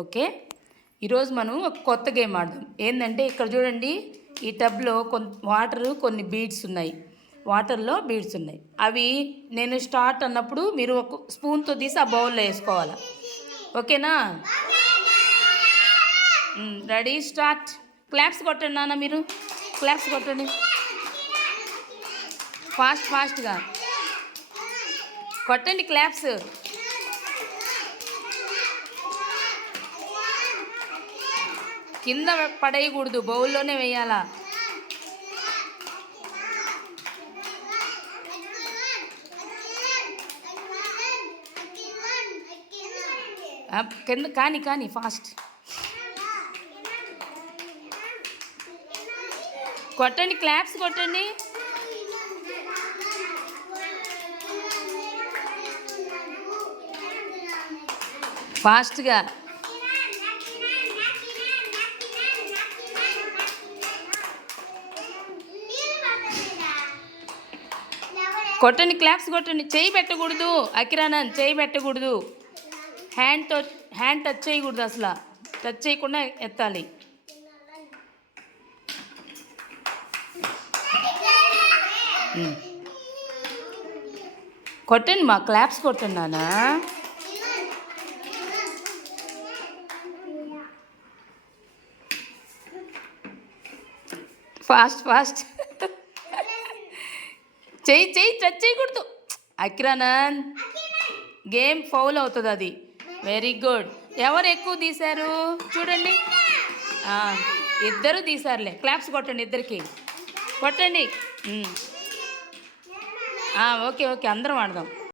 Okay, ఈరోజు మనం ఒక కొత్త గేమ్ ఆడదాం. ఏంటంటే ఇక్కడ చూడండి, ఈ టబ్లో కొన్ని బీడ్స్ ఉన్నాయి. వాటర్లో బీడ్స్ ఉన్నాయి. అవి నేను స్టార్ట్ అన్నప్పుడు మీరు ఒక స్పూన్తో తీసి ఆ బౌల్లో వేసుకోవాలి. ఓకేనా? Ready, start. క్లాప్స్ కొట్టండి నాన్న, మీరు క్లాప్స్ కొట్టండి ఫాస్ట్గా కొట్టండి క్లాప్స్. కింద పడేయకూడదు, బౌల్లోనే వేయాలా. కింద కానీ ఫాస్ట్ కొట్టండి, క్లాప్స్ కొట్టండి. ఫాస్ట్గా కొట్టండి, క్లాప్స్ కొట్టండి. చేయి పెట్టకూడదు అకిరానంద్, చేయి పెట్టకూడదు. హ్యాండ్ టచ్ చేయకూడదు, అసలు టచ్ చేయకుండా ఎత్తాలి. కొట్టండి మా, క్లాప్స్ కొట్టండి నాన్న. ఫాస్ట్ చెయ్యి టచ్ చేయకూడదు అకిరానంద్, గేమ్ ఫౌల్ అవుతుంది అది. Very good. ఎవరు ఎక్కువ తీశారు చూడండి, ఇద్దరు తీశారులే. క్లాప్స్ కొట్టండి, ఇద్దరికి కొట్టండి. ఓకే అందరం ఆడదాం.